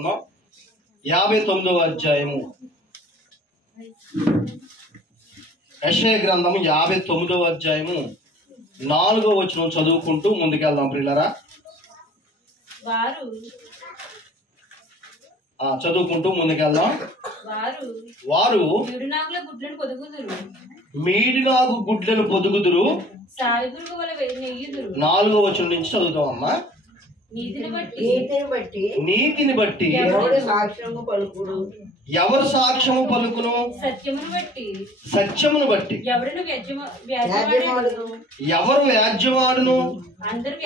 59వ అధ్యాయము యెషయా గ్రంథము 59వ అధ్యాయము 4వ వచనం చదువుకుంటూ ముందుకెళ్దాం ప్రియులారా. చదువుకుంటూ ముందుకెళ్దాం. వారు మీడినాగు గుడ్లను పొదుగుదురు. 4వ వచనం నుంచి చదువుతాం అమ్మా. నీతిని బట్టి ఎవరు సాక్ష్యము పలుకును? సత్యమును బట్టి ఎవరు వ్యాజ్యమాడును? అందరు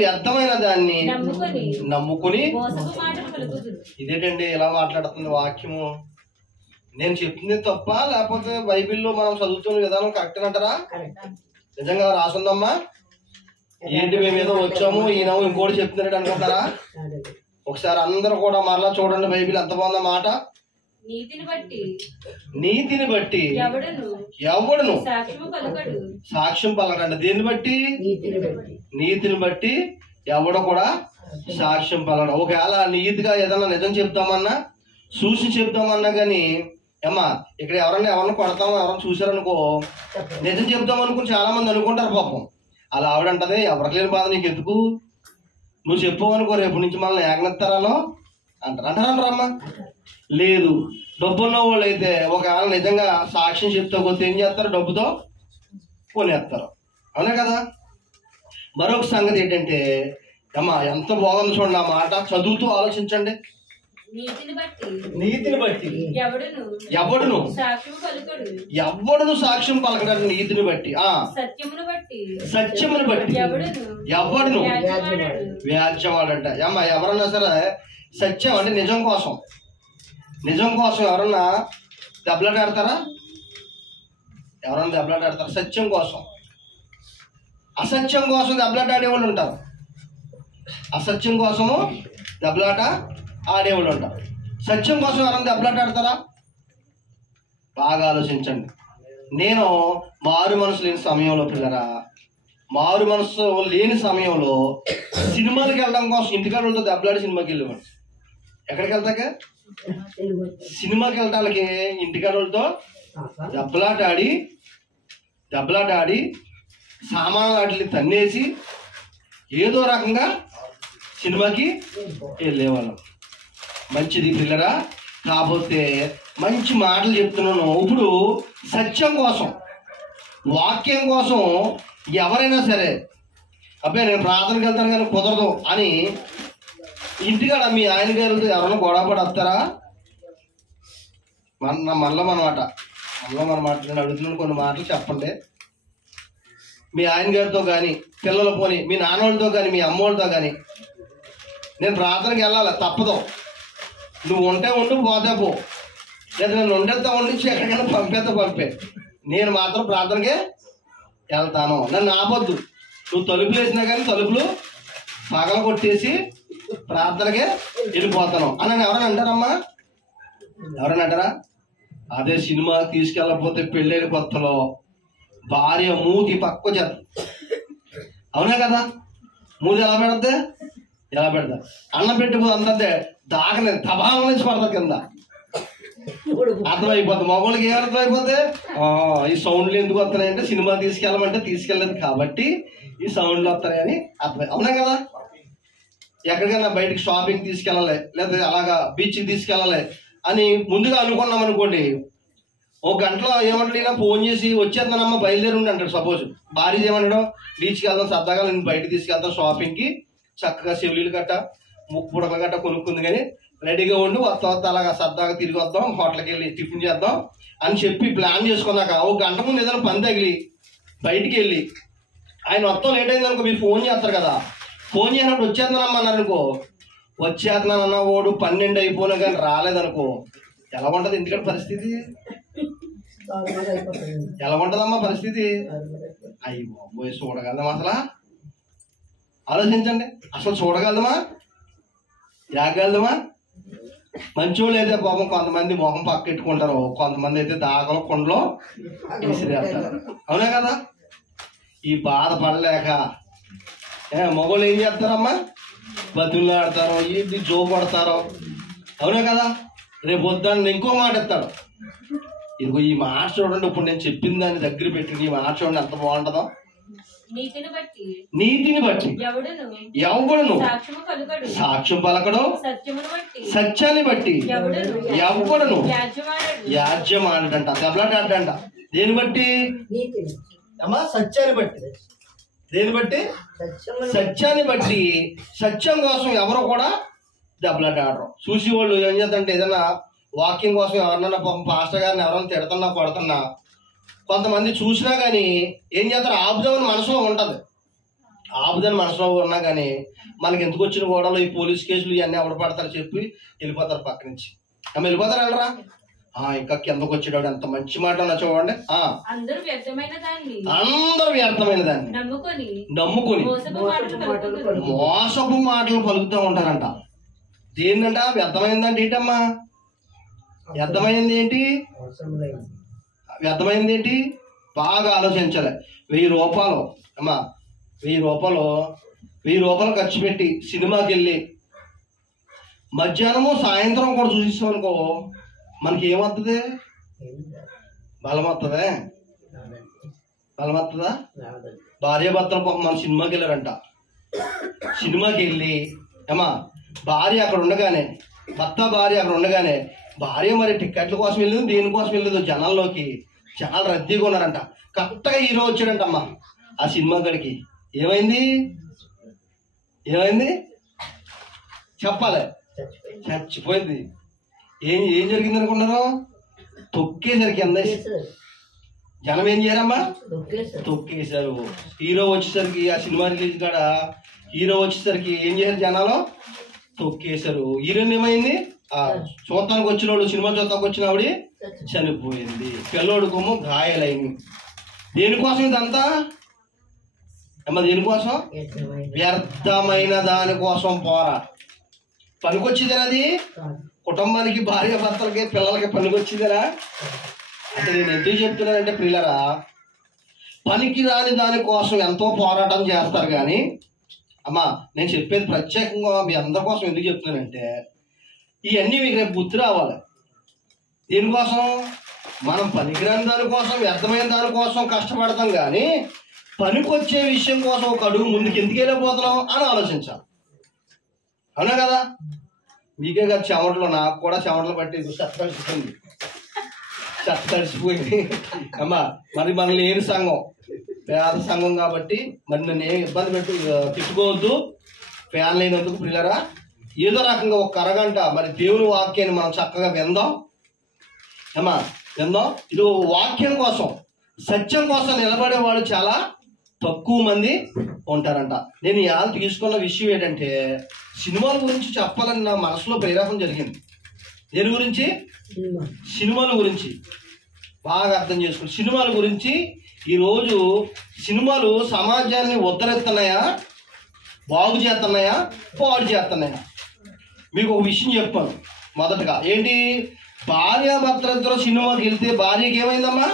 వ్యర్థమైన దాన్ని నమ్ముకుని. ఇదేంటండి ఇలా మాట్లాడుతుంది వాక్యము? నేను చెప్తుంది తప్ప లేకపోతే బైబిల్లో మనం చదువుతున్న విధానం కరెక్ట్ అంటారా? నిజంగా రాసుందమ్మా? ఏంటి మేము ఏదో వచ్చాము ఈయన ఇంకోటి చెప్తున్నాడు అనుకుంటారా? ఒకసారి అందరూ కూడా మరలా చూడండి, బైబిల్ ఎంత బాగుందా మాట. నీతిని బట్టి ఎవడును సాక్ష్యం పలకండి. దేన్ని బట్టి? నీతిని బట్టి ఎవడు కూడా సాక్ష్యం పలకడు. ఒకవేళ నీతిగా ఏదన్నా నిజం చెప్తామన్నా చూసి చెప్తామన్నా కానీ ఏమ్మా ఇక్కడ ఎవరిని కొడతామో ఎవరైనా చూసారనుకో నిజం చెప్తాం అనుకుని చాలా మంది అనుకుంటారు పాపం. అలా ఆవిడంటది ఎవరికి లేని బాధ నీకు ఎందుకు, నువ్వు చెప్పవనుకో రేపు నుంచి మనల్ని ఏగనెత్తారాలో అంటారమ్మా. లేదు, డబ్బున్న వాళ్ళు అయితే ఒకవేళ నిజంగా సాక్ష్యం చెప్తా కొద్ది ఏం చేస్తారు, డబ్బుతో కొనేస్తారు. అవునా కదా? మరొక సంగతి ఏంటంటే అమ్మా ఎంత బాగుంది చూడండి ఆ మాట, చదువుతూ ఆలోచించండి. నీతిని బట్టి ఎవడును సాక్ష్యం పలకడాన్ని నీతిని బట్టి సత్యమును బట్టి ఎవడును వ్యాజ్యమాడంట. అమ్మా ఎవరన్నా సరే సత్యం అంటే నిజం కోసం ఎవరన్నా దెబ్బలాటాడతారా? ఎవరన్నా దెబ్బలాటాడతారా? సత్యం కోసం. అసత్యం కోసం దెబ్బలాటాడే వాళ్ళు ఉంటారు. అసత్యం కోసము దెబ్బలాట ఆడేవాళ్ళు ఉంటారు. సత్యం కోసం ఎవరైనా దెబ్బలాటాడతారా? బాగా ఆలోచించండి. నేను మారు మనసు లేని సమయంలో పిల్లరా, మారు మనసు లేని సమయంలో సినిమాలకు వెళ్ళడం కోసం ఇంటికాడలతో దెబ్బలాడి సినిమాకి వెళ్ళేవాడు. ఎక్కడికి వెళ్తాక? సినిమాకి వెళ్ళటానికి ఇంటికాడలతో దెబ్బలాటాడి సామాన్లు వాటిని తన్నేసి ఏదో రకంగా సినిమాకి వెళ్ళేవాళ్ళం. మంచిది పిల్లరా. కాకపోతే మంచి మాటలు చెప్తున్నాను. ఇప్పుడు సత్యం కోసం వాక్యం కోసం ఎవరైనా సరే అబ్బాయి నేను ప్రార్థనకి వెళ్తాను కానీ కుదరదు అని ఇంటికాడ మీ ఆయన గారితో ఎవరైనా గొడవపడి వస్తారా? మళ్ళీ మన మాట నేను అడుగుతున్నాను, కొన్ని మాటలు చెప్పండి. మీ ఆయన గారితో కానీ పిల్లలు పోని మీ నాన్నోళ్ళతో కానీ మీ అమ్మోళ్ళతో కానీ నేను ప్రార్థనకి వెళ్ళాలి తప్పదు, నువ్వు ఉంటే ఉండు పోతే పో, లేదా నేను ఉండేస్తా ఉండించి ఎక్కడికైనా పంపే నేను మాత్రం ప్రార్థనకే వెళ్తాను, నన్ను ఆపొద్దు, నువ్వు తలుపులు వేసినా కానీ తలుపులు పగల కొట్టేసి ప్రార్థనకే వెళ్ళిపోతాను అని ఎవరైనా అంటారమ్మా? ఎవరైనా అంటారా? అదే సినిమా తీసుకెళ్ళకపోతే పెళ్ళైన కొత్తలో భార్య మూతి పక్క చేత, అవునా కదా? మూతి ఎలా పెడతా అన్నం పెట్టిపోతే అంతే దాకనే తబాల నుంచి పడతారు కింద. అర్థమైపోతుంది మగవాళ్ళకి. ఏం అర్థమైపోతే ఈ సౌండ్లు ఎందుకు వస్తున్నాయంటే సినిమా తీసుకెళ్ళమంటే తీసుకెళ్ళలేదు కాబట్టి ఈ సౌండ్లు వస్తున్నాయని అర్థమై, అవునా కదా? ఎక్కడికైనా బయటికి షాపింగ్ తీసుకెళ్ళాలి లేదా అలాగా బీచ్కి తీసుకెళ్ళాలి అని ముందుగా అనుకున్నాం అనుకోండి, ఒక గంటలో ఏమంటాడు ఫోన్ చేసి వచ్చేద్దానమ్మా బయలుదేరి అంటాడు. సపోజ్ భార్య ఏమంటాడు, బీచ్కి వెళ్దాం సరదాగా నేను బయటకు తీసుకెళ్తాను షాపింగ్కి, చక్కగా చెవులీలు గట్ట ముక్కు పుడకలు గట్ట కొనుక్కుంది కానీ రెడీగా ఉండి వస్తా అలాగా సరదాగా తిరిగి వద్దాం, హోటల్కి వెళ్ళి టిఫిన్ చేద్దాం అని చెప్పి ప్లాన్ చేసుకున్నాక ఒక గంట ముందు ఏదైనా పని తగిలి బయటికి వెళ్ళి ఆయన మొత్తం లేట్ అయింది అనుకో, మీరు ఫోన్ చేస్తారు కదా, ఫోన్ చేసినప్పుడు వచ్చేద్దానమ్మా అన్నారు అనుకో, వచ్చేద్దానన్నా వాడు 12 అయిపోయినా కానీ రాలేదనుకో ఎలా ఉంటుంది ఇంటికడ పరిస్థితి? ఎలా ఉంటుందమ్మా పరిస్థితి? అయ్యి బాబోయ్ చూడగలదామా? అసలు ఆలోచించండి, అసలు చూడగలదమా? యాగలదమా? మంచోళ్ళు అయితే పాపం కొంతమంది మొహం పక్కెట్టుకుంటారు, కొంతమంది అయితే దాకలో కొండలో విసిరేస్తారు, అవునా కదా? ఈ బాధ పడలేక మగవాళ్ళు ఏం చేస్తారమ్మా? బతులు ఆడతారో ఏంటి జో కొడతారో, అవునా కదా? రేపు వద్దాన్ని ఇంకో మాట ఎత్తాడు. ఇదిగో ఈ మాట చూడండి, ఇప్పుడు నేను చెప్పిన దాన్ని దగ్గర పెట్టి ఈ మాట చూడండి ఎంత బాగుంటుందో. నీతిని బట్టి ఎవడును సాక్ష్యం పలకడు, సత్యాన్ని బట్టి ఎవడును వ్యాజ్యం ఆడటంట, దెబ్బలాట. దేని బట్టి అమ్మా? సత్యాన్ని బట్టి. దేని బట్టి? సత్యాన్ని బట్టి. సత్యం కోసం ఎవరు కూడా దెబ్బలాట ఆడరు. చూసి వాళ్ళు ఏం చేద్దంటే ఏదైనా వాకింగ్ కోసం ఎవరన్నా పాస్టర్ గారిని ఎవరైనా తిడుతున్నా కొడుతున్నా కొంతమంది చూసినా కానీ ఏం చేస్తారు, ఆపుదామని మనసులో ఉంటుంది. ఆపుదని మనసులో ఉన్నా కానీ మనకి ఎందుకు వచ్చిన గోడలు ఈ పోలీస్ కేసులు ఇవన్నీ ఎవరు పడతారు చెప్పి వెళ్ళిపోతారు పక్క నుంచి. వెళ్ళిపోతారు వెళ్ళరా? ఇంకా కిందకు వచ్చేటప్పుడు ఎంత మంచి మాట ఉన్నా చూడండి. అందరూ వ్యర్థమైన దాన్ని నమ్ముకొని మోసపు మాటలు పలుకుతూ ఉంటారంట. దేన్నంట? వ్యర్థమైందంటే ఏంటమ్మా? వ్యర్థమైంది ఏంటి? వ్యర్థమైంది ఏంటి? బాగా ఆలోచించాలి. 1000 రూపాయలు అమ్మా, 1000 రూపాయలు ఖర్చు పెట్టి సినిమాకి వెళ్ళి మధ్యాహ్నము సాయంత్రం కూడా చూసిస్తాం అనుకో, మనకి ఏమవుతుంది? బలం వస్తుందా? భార్యాభర్తలు మన సినిమాకి వెళ్ళారంట. సినిమాకి వెళ్ళి అమ్మా భార్య అక్కడ ఉండగానే, భర్త భార్య అక్కడ ఉండగానే, భార్య మరి టికెట్ల కోసం వెళ్ళదు, దేనికోసం వెళ్ళదు, జనాల్లోకి చాలా రద్దీగా ఉన్నారంట. కరెక్ట్గా హీరో వచ్చాడంటమ్మా ఆ సినిమా గడికి. ఏమైంది చెప్పాలి? చచ్చిపోయింది. ఏం జరిగింది అనుకున్నారు? తొక్కేసరికి కింద జనం ఏం చేయరమ్మా? తొక్కేశారు. హీరో వచ్చేసరికి ఆ సినిమా రిలీజ్ కాడ హీరో వచ్చేసరికి ఏం చేశారు జనాలు? తొక్కేశారు. హీరోయిన్ ఏమైంది? చూడటానికి వచ్చిన వాడు, సినిమా చూడటానికి వచ్చిన ఆవిడ చనిపోయింది. పిల్లోడు కొమ్ము గాయాలైంది. దేనికోసం ఇదంతా అమ్మ? దేనికోసం? వ్యర్థమైన దానికోసం పోరా. పనికొచ్చిందేనా అది? కుటుంబానికి, భార్య భర్తలకి, పిల్లలకి పనికొచ్చిందేనా? అంటే నేను ఎందుకు చెప్తున్నానంటే పిల్లరా, పనికి రాని దానికోసం ఎంతో పోరాటం చేస్తారు కానీ అమ్మా నేను చెప్పేది ప్రత్యేకంగా మీ అందరి కోసం ఎందుకు చెప్తున్నానంటే ఇవన్నీ మీకు రేపు గుర్తు రావాలి. దీనికోసం మనం పనికిరాని దానికోసం, వ్యర్థమైన దానికోసం కష్టపడతాం కానీ పనికొచ్చే విషయం కోసం ఒక అడుగు ముందుకు ఎందుకు వెళ్ళిపోతున్నాం అని ఆలోచించాలి. అవునా కదా? మీకే కదా చెమటలు, నాకు కూడా చెమటలు పట్టి చెత్త తడిసిపోయింది అమ్మా. మరి మనం లేని సంఘం, పేద సంఘం కాబట్టి మరి నన్ను ఏం ఇబ్బంది పెట్టి తిట్టుకోవద్దు. ఫ్యాన్ లేనందుకు పిల్లరా ఏదో రకంగా ఒక అరగంట మరి దేవుని వాక్యాన్ని మనం చక్కగా విందాం అమ్మా, విందాం. ఇది వాక్యం కోసం, సత్యం కోసం నిలబడే వాళ్ళు చాలా తక్కువ మంది ఉంటారంట. నేను ఇవాళ తీసుకున్న విషయం ఏంటంటే సినిమాల గురించి చెప్పాలని నా మనసులో ప్రేరేపణ జరిగింది. దేని గురించి? సినిమాల గురించి బాగా అర్థం చేసుకోండి. సినిమాల గురించి ఈరోజు సినిమాలు సమాజాన్ని ఉద్ధరిస్తున్నాయా, బాగు చేస్తున్నాయా, పాడు చేస్తున్నాయా? మీకు ఒక విషయం చెప్పాను. మొదటగా ఏంటి? భార్యాభర్తలిద్దరూ సినిమాకి వెళ్తే భార్యకి ఏమైందమ్మా?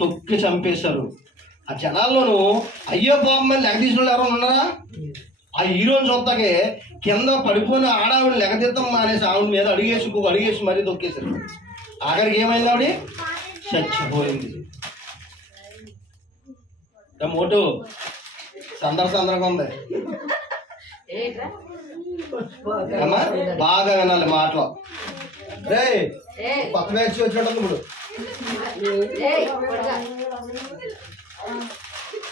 తొక్కి చంపేశారు. ఆ జనాల్లోనూ అయ్యో పాపమని లెక్క తీసిన వాళ్ళు ఎవరైనా ఉన్నారా? ఆ హీరోని చూస్తాకే కింద పడిపోయిన ఆడావిడ లెక్కదిద్దాం అనేసి ఆవిడ మీద అడిగేసి ఇంకొక అడిగేసి మరీ తొక్కేశారు. ఆఖరికి ఏమైంది? ఆవిడ చచ్చిపోయింది. మోటు సందర్భంగా ఉంది అమ్మా, బాగా వినాలి మాటలు. రే కొత్త బ్యాచ్ వచ్చినట్టు ఇప్పుడు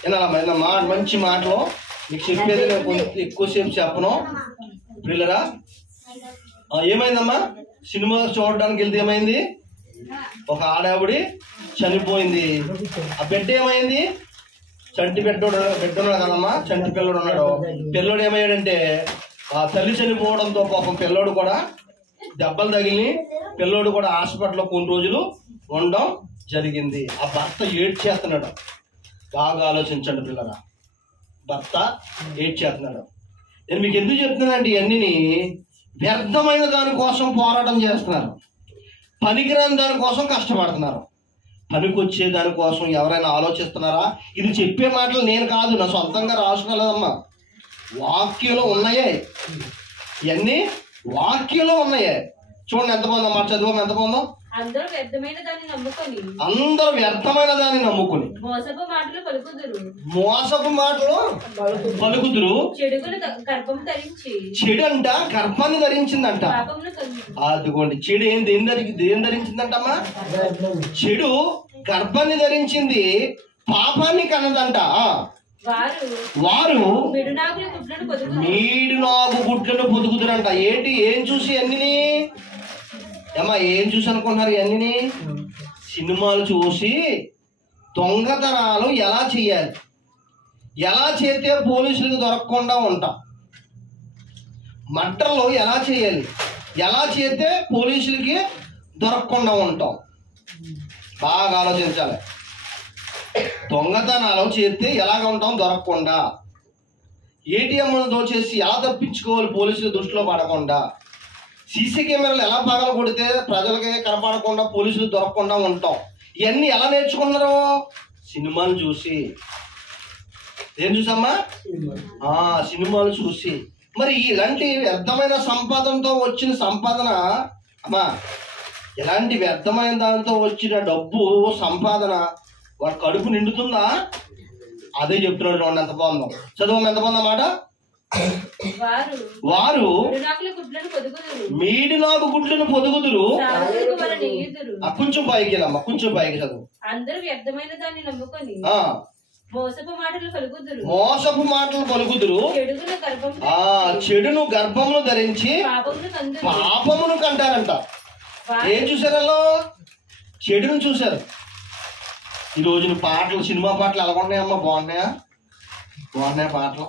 వినాలమ్మా, మంచి మాటలు మీకు చెప్పేది. నేను కొంచెం ఎక్కువసేపు చెప్పను పిల్లరా. ఏమైందమ్మా? సినిమా చూడడానికి వెళ్తే ఏమైంది? ఒక ఆడావిడి చనిపోయింది. ఆ బిడ్డ ఏమైంది? చంటి బిడ్డ కదమ్మా, చంటి పిల్లడు ఉన్నాడు. పిల్లడు ఏమయ్యాడంటే ఆ తల్లి చనిపోవడంతో పాపం పిల్లోడు కూడా దెబ్బలు తగిలి పిల్లోడు కూడా హాస్పిటల్లో కొన్ని రోజులు ఉండడం జరిగింది. ఆ భర్త ఏడ్చేస్తున్నాడు. బాగా ఆలోచించండి పిల్లరా, భర్త ఏడ్చేస్తున్నాడు. నేను మీకు ఎందుకు చెప్తున్నానంటే ఇవన్నీ వ్యర్థమైన దానికోసం పోరాటం చేస్తున్నారు, పనికిరాని దానికోసం కష్టపడుతున్నారు. పనికొచ్చే దానికోసం ఎవరైనా ఆలోచిస్తున్నారా? ఇది చెప్పే మాటలు నేను కాదు, నా సొంతంగా రాసుకోలేదమ్మా. వాక్యంలో ఉన్నాయే, ఇవన్నీ వాక్యంలో ఉన్నాయే. చూడండి ఎంత బాగుందో మాట, చదువు ఎంత బాగుందో. అందరూ వ్యర్థమైన దాన్ని నమ్ముకొని మోసపు మాటలు పలుకుదురు. చెడు అంట గర్భాన్ని ధరించిందంట. అదిగోండి, చెడు దేని ధరించిందంటమ్మా? చెడు గర్భాన్ని ధరించింది, పాపాన్ని కన్నదంట. వారు మీడునాగు గుడ్లను పొదుగుదురంట. ఏం చూసి అన్ని ఏమా, ఏం చూసి అనుకుంటున్నారు? అన్ని సినిమాలు చూసి దొంగతనాలు ఎలా చేయాలి, ఎలా చేస్తే పోలీసులకు దొరకకుండా ఉంటాం, మర్డర్లు ఎలా చేయాలి, ఎలా చేస్తే పోలీసులకి దొరకకుండా ఉంటాం. బాగా ఆలోచించాలి. దొంగతనాలు చేస్తే ఎలాగ ఉంటాం దొరకకుండా, ఏటీఎంలను దోచేసి ఎలా తప్పించుకోవాలి పోలీసుల దృష్టిలో పడకుండా, సీసీ కెమెరాలు ఎలా పగల కొడితే ప్రజలకి కనపడకుండా పోలీసులు దొరకకుండా ఉంటాం. ఇవన్నీ ఎలా నేర్చుకున్నారు? సినిమాలు చూసి. ఏం చూసమ్మా? సినిమాలు చూసి. మరి ఇలాంటి వ్యర్థమైన సంపాదనతో వచ్చిన సంపాదన అమ్మా, ఇలాంటి వ్యర్థమైన దానితో వచ్చిన డబ్బు సంపాదన వాడు కడుపు నిండుతుందా? అదే చెప్తున్నాడు. చూడండి ఎంత బాగుందో, చదువు ఎంత బాగుందో మాట. వారు మీడినాగు గుడ్లను పొదుగుదురు. కొంచెం పైకి వెళ్ళమ్మా, కొంచెం పైకి చదువు. అందరూ వ్యర్థమైన దాన్ని నమ్ముకొని మోసపు మాటలు పలుకుదురు. చెడును గర్భమును ధరించి పాపమును కంటారంట. ఏం చూసారల్లో? చెడును చూశారు. ఈ రోజున పాటలు, సినిమా పాటలు ఎలా ఉన్నాయమ్మా? బాగున్నాయా పాటలు?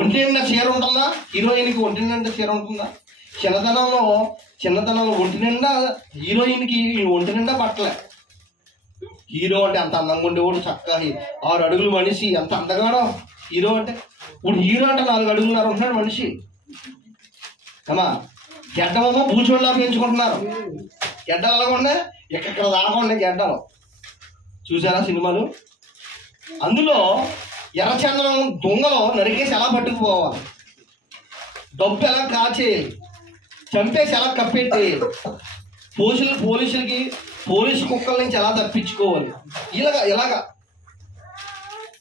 ఒంటి నిండా చీర ఉంటుందా? హీరోయిన్కి ఒంటి నిండా చీర ఉంటుందా? చిన్నతనంలో ఒంటి నిండా హీరోయిన్కి ఒంటి నిండా బట్టలే. హీరో అంటే అంత అందంగా ఉండేవాడు, చక్కగా 6 అడుగులు మనిషి, ఎంత అందగాడో హీరో అంటే. ఇప్పుడు హీరో అంటే 4 అడుగులున్నర ఉంటున్నాడు మనిషి. అమ్మా, గెడ్డమేమో బూచోళ్ళలా పెంచుకుంటున్నారు. గెడ్డలు అలాగకుండా ఎక్కడ దాకుండా గెడ్డలు. చూసారా సినిమాలు? అందులో ఎర్రచందనం దొంగలో నరికేసి ఎలా పట్టుకుపోవాలి, డబ్బు ఎలా కాచేయాలి, చంపేసి ఎలా కప్పెట్టేయాలి, పోలీసులకి పోలీసు కుక్కల నుంచి ఎలా తప్పించుకోవాలి, ఇలాగా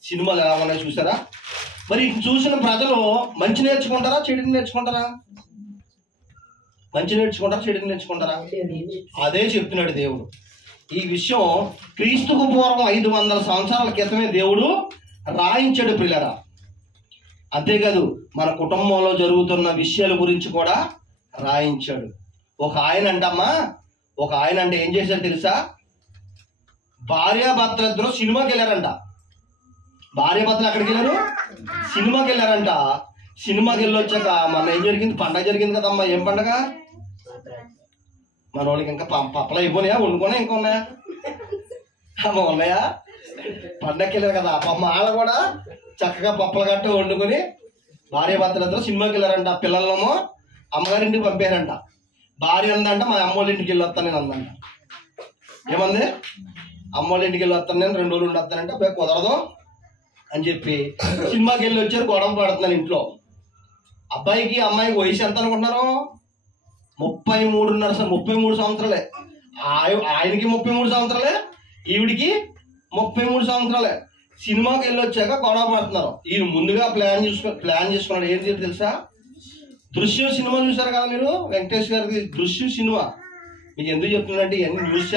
సినిమాలు ఎలా ఉన్నాయి చూసారా? మరి చూసిన ప్రజలు మంచి నేర్చుకుంటారా, చెడుని నేర్చుకుంటారా? మంచి నేర్చుకుంటారా, చెడుని నేర్చుకుంటారా? అదే చెప్తున్నాడు దేవుడు. ఈ విషయం క్రీస్తుకు పూర్వం 500 సంవత్సరాల క్రితమే దేవుడు రాయించాడు పిల్లరా. అంతేకాదు మన కుటుంబంలో జరుగుతున్న విషయాల గురించి కూడా రాయించాడు. ఒక ఆయన అంటే ఏం చేశాడు తెలుసా? భార్యాభర్తలు ఇద్దరు సినిమాకి వెళ్ళారంట. భార్యాభర్తలు ఎక్కడికి వెళ్ళారు? సినిమాకి వెళ్ళారంట. సినిమాకి వెళ్ళి వచ్చాక మన ఏం జరిగింది? పండగ జరిగింది కదమ్మా. ఏం పండగ? మన వాళ్ళకి ఇంకా పప్పలు అయిపోయినాయా? వండుకున్నా ఇంకా ఉన్నాయా? ఉన్నాయా? పండగకి వెళ్ళారు కదా, పాపం ఆడ కూడా చక్కగా పప్పలు గట్ట వండుకొని భార్యాభర్తలు ఇద్దరు సినిమాకి వెళ్ళారంట. పిల్లలేమో అమ్మగారింటికి పంపారంట. భార్య అందంట మా అమ్మోళ్ళ ఇంటికి వెళ్ళి వస్తాను నేను అందంట. ఏమంది? అమ్మోళ్ళ ఇంటికి వెళ్ళి వస్తాను నేను, 2 రోజులు ఉండి వస్తానంటే కుదరదు అని చెప్పి సినిమాకి వెళ్ళి వచ్చారు. గొడవ పడుతున్నాను ఇంట్లో. అబ్బాయికి అమ్మాయికి వయసు ఎంత అనుకుంటున్నారు? 33 సంవత్సరాలే. ఆయనకి 33 సంవత్సరాలే, ఈవిడికి 33 సంవత్సరాలే. సినిమాకి వెళ్ళి వచ్చాక గొడవ పడుతున్నారు. ఈయన ముందుగా ప్లాన్ చేసుకున్నాడు. ఏంటి తెలుసా? దృశ్యం సినిమా చూసారు కదా మీరు? వెంకటేష్ గారికి దృశ్యం సినిమా. మీకు ఎందుకు చెప్తున్నానంటే ఇవన్నీ న్యూస్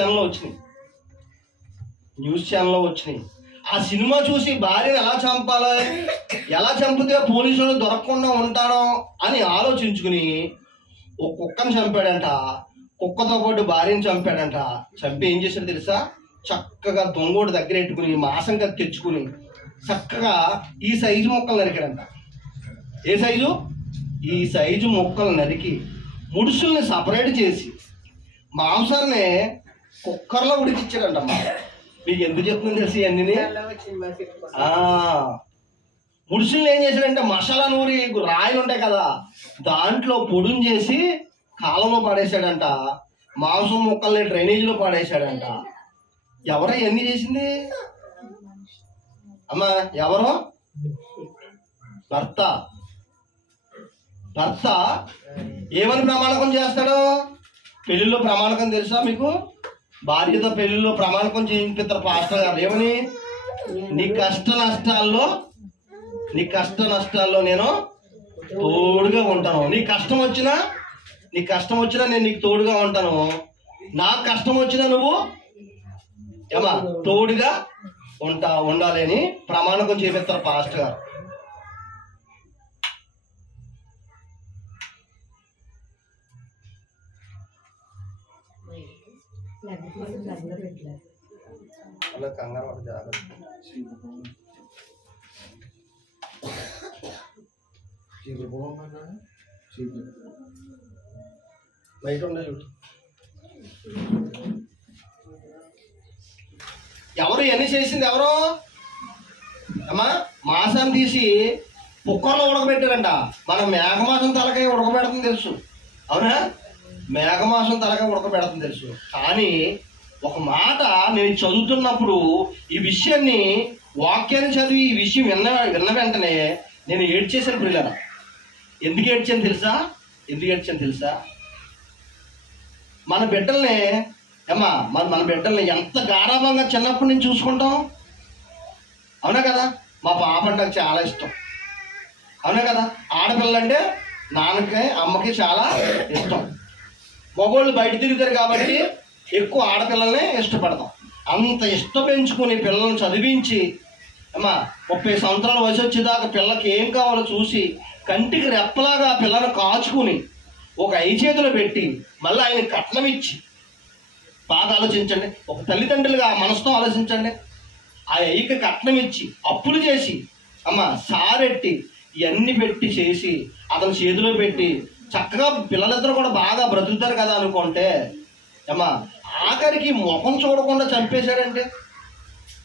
ఛానల్లో వచ్చినాయి. ఆ సినిమా చూసి భార్యను ఎలా చంపాలి, ఎలా చంపితే పోలీసులు దొరకకుండా ఉంటాడో అని ఆలోచించుకుని ఒక కుక్కను చంపాడంట. కుక్కతో పాటు భార్యను చంపాడంట. చంపి ఏం చేశాడు తెలుసా? చక్కగా దొంగోడు దగ్గర పెట్టుకుని మాసంగా తెచ్చుకుని చక్కగా ఈ సైజు మొక్కలు నరికాడంట. ఏ సైజు? ఈ సైజు మొక్కలు నరికి ముడుసుల్ని సపరేట్ చేసి మాంసాన్ని కుక్కర్లో ఉడికిచ్చాడంటమ్మా. మీకు ఎందుకు చెప్తుంది తెలిసి అన్ని? ముడుసుల్ని ఏం చేశాడంటే మసాలా నూరి రాయిలు ఉంటాయి కదా, దాంట్లో పొడుం చేసి కాలంలో పడేశాడంట. మాంసం ముక్కల్ని డ్రైనేజీలో పడేశాడంట. ఎవరో ఎన్ని చేసింది అమ్మా? ఎవరో? భర్త. భర్త ఏమని ప్రమాణకం చేస్తాడు? పెళ్లిలో ప్రమాణకం తెలుసా మీకు? భార్యతో పెళ్లిలో ప్రమాణకం చేయించారు పాస్టర్ గారు. ఏమని? నీ కష్ట నష్టాల్లో నేను తోడుగా ఉంటాను. నీ కష్టం వచ్చినా నేను నీకు తోడుగా ఉంటాను. నాకు కష్టం వచ్చినా నువ్వు ఏమా తోడుగా ఉండాలి అని ప్రమాణకం చేపిస్తారు పాస్టర్ గారు. ఎవరు ఎన్ని చేసింది? ఎవరు అమ్మా? మాంసం తీసి కుక్కర్లో ఉడకబెట్టారంట. మనం మేఘమాసం తలకాయ ఉడకబెడతాం తెలుసు, అవునా? మేఘమాసం తలకాయ ఉడకబెడతాం తెలుసు. కానీ ఒక మాట నేను చదువుతున్నప్పుడు ఈ విషయాన్ని, వాక్యాన్ని చదివి ఈ విషయం విన్న వెంటనే నేను ఏడ్చేసాను పిల్లల. ఎందుకు ఏడ్చాను తెలుసా? మన బిడ్డల్ని ఏమ్మా మన బిడ్డల్ని ఎంత గారాభంగా చిన్నప్పటి నుంచి చూసుకుంటాం, అవునా కదా? మా పాప అంటే నాకు చాలా ఇష్టం, అవునా కదా? ఆడపిల్లంటే నాన్నకి అమ్మకి చాలా ఇష్టం. మగవాళ్ళు బయట తిరుగుతారు కాబట్టి ఎక్కువ ఆడపిల్లల్ని ఇష్టపడతాం. అంత ఇష్టం పెంచుకుని పిల్లల్ని చదివించి అమ్మా 30 సంవత్సరాల వయసు వచ్చేదాకా పిల్లకి ఏం కావాలో చూసి కంటికి రెప్పలాగా పిల్లను కాచుకుని ఒక చేతిలో పెట్టి మళ్ళీ ఆయన కట్నం ఇచ్చి, బాగా ఆలోచించండి, ఒక తల్లిదండ్రులుగా మనసుతో ఆలోచించండి. ఆ అయ్యకి కట్నం ఇచ్చి అప్పులు చేసి అమ్మ సారెట్టి ఇవన్నీ పెట్టి చేసి అతని చేతిలో పెట్టి చక్కగా పిల్లలిద్దరూ కూడా బాగా బ్రతుకుతారు కదా అనుకుంటే అమ్మా ఆఖరికి ముఖం చూడకుండా చంపేశాడంటే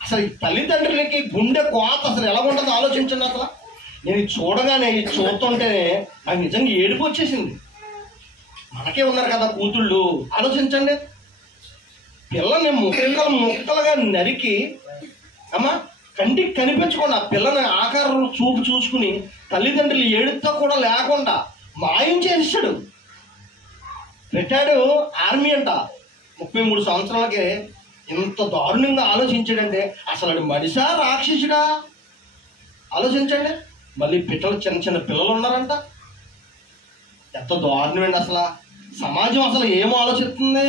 అసలు ఈ తల్లిదండ్రులకి గుండె కోత అసలు ఎలా ఉంటుందో ఆలోచించండి. అసలు నేను చూడగానే చూస్తుంటేనే నాకు నిజంగా ఏడుపు వచ్చేసింది. మనకే ఉన్నారు కదా కూతుళ్ళు, ఆలోచించండి. పిల్లని ముక్కలుగా నరికి అమ్మా కంటికి కనిపించకుండా పిల్లని ఆకారం చూపు చూసుకుని తల్లిదండ్రులు ఏడుతో కూడా లేకుండా మాయం చేశాడు. రిటైర్డ్ ఆర్మీ అంట, 33 సంవత్సరాలకే ఇంత దారుణంగా ఆలోచించాడంటే అసలు మనిషా రాక్షసుడా? ఆలోచించండి. మళ్ళీ చిన్న పిల్లలు ఉన్నారంట. ఎంత దారుణమండి అసలు. సమాజం అసలు ఏం ఆలోచిస్తుంది?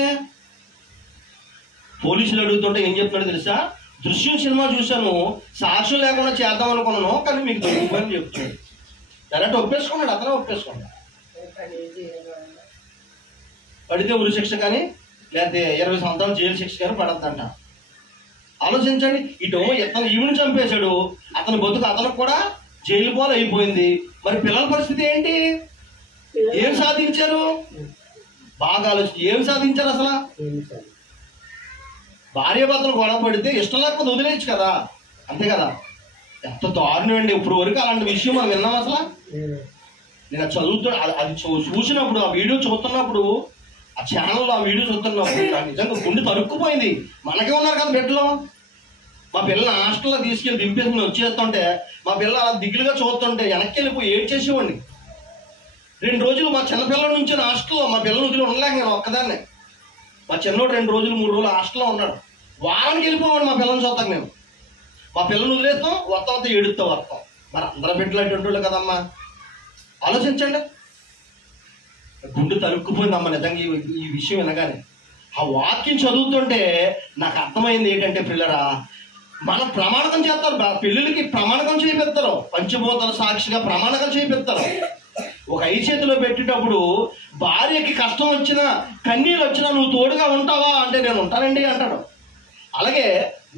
పోలీసులు అడుగుతుంటే ఏం చెప్తున్నాడు తెలుసా? దృశ్యం సినిమా చూశాను, సాక్ష్యం లేకుండా చేద్దాం అనుకున్నాను, కానీ మీకు దొరికిపోయింది చెప్తున్నాడు. డైరెక్ట్ ఒప్పేసుకున్నాడు, అతనే ఒప్పేసుకున్నాడు. పడితే ఉరి శిక్ష కానీ లేకపోతే 20 సంవత్సరాలు జైలు శిక్ష కానీ పడద్దంట. ఆలోచించండి. ఇటు ఇతను ఈవిని చంపేశాడు, అతని బతుకు అతనికి కూడా జైలు పాలు అయిపోయింది. మరి పిల్లల పరిస్థితి ఏంటి? ఏం సాధించారు? బాగా ఏం సాధించారు అసలు? భార్యాభర్తలు గొడవ పడితే ఇష్టం లేకపోతే వదిలేయచ్చు కదా, అంతే కదా? ఎంత దారుణం అండి. ఇప్పుడు వరకు అలాంటి విషయం మనం విన్నాం అసలు? నేను అది చూసినప్పుడు, ఆ వీడియో చూస్తున్నప్పుడు, ఆ ఛానల్లో ఆ వీడియో చూస్తున్నప్పుడు నాకు నిజంగా గుండె తరుక్కుపోయింది. మనకే ఉన్నారు కదా బిడ్డలు. మా పిల్లల్ని హాస్టల్లో తీసుకెళ్ళి దింపేసి వచ్చేస్తుంటే మా పిల్లలు అలా దిగులుగా చూస్తుంటే వెనక్కి వెళ్ళిపోయి ఏడ్చేసేవాడిని. 2 రోజులు మా చిన్నపిల్లల నుంచి హాస్టల్లో మా పిల్లలు వదిలి ఉండలేక నేను ఒక్కదాన్నే. మా చిన్నోడు 2 రోజులు 3 రోజులు హాస్టల్లో ఉన్నాడు. వారానికి వెళ్ళిపోవాడు మా పిల్లల్ని చూస్తాను నేను. మా పిల్లలు వదిలేస్తాం, వస్తాం ఏడుస్తాం వస్తాం. మరి అందరూ బిడ్డలు అటువంటి కదమ్మా. ఆలోచించండి. గుండె తరుక్కుపోయిందమ్మా నిజంగా ఈ విషయం వినగానే. ఆ వాక్యం చదువుతుంటే నాకు అర్థమైంది ఏంటంటే పిల్లరా, మనం ప్రమాణకం చేస్తారు, పెళ్ళిళ్ళకి ప్రమాణకం చేయిస్తారు, పంచభూతాల సాక్షిగా ప్రమాణకం చేయిస్తారు. ఒక చేతిలో పెట్టేటప్పుడు భార్యకి కష్టం వచ్చినా కన్నీళ్ళు వచ్చినా నువ్వు తోడుగా ఉంటావా అంటే నేను ఉంటానండి అంటాడు. అలాగే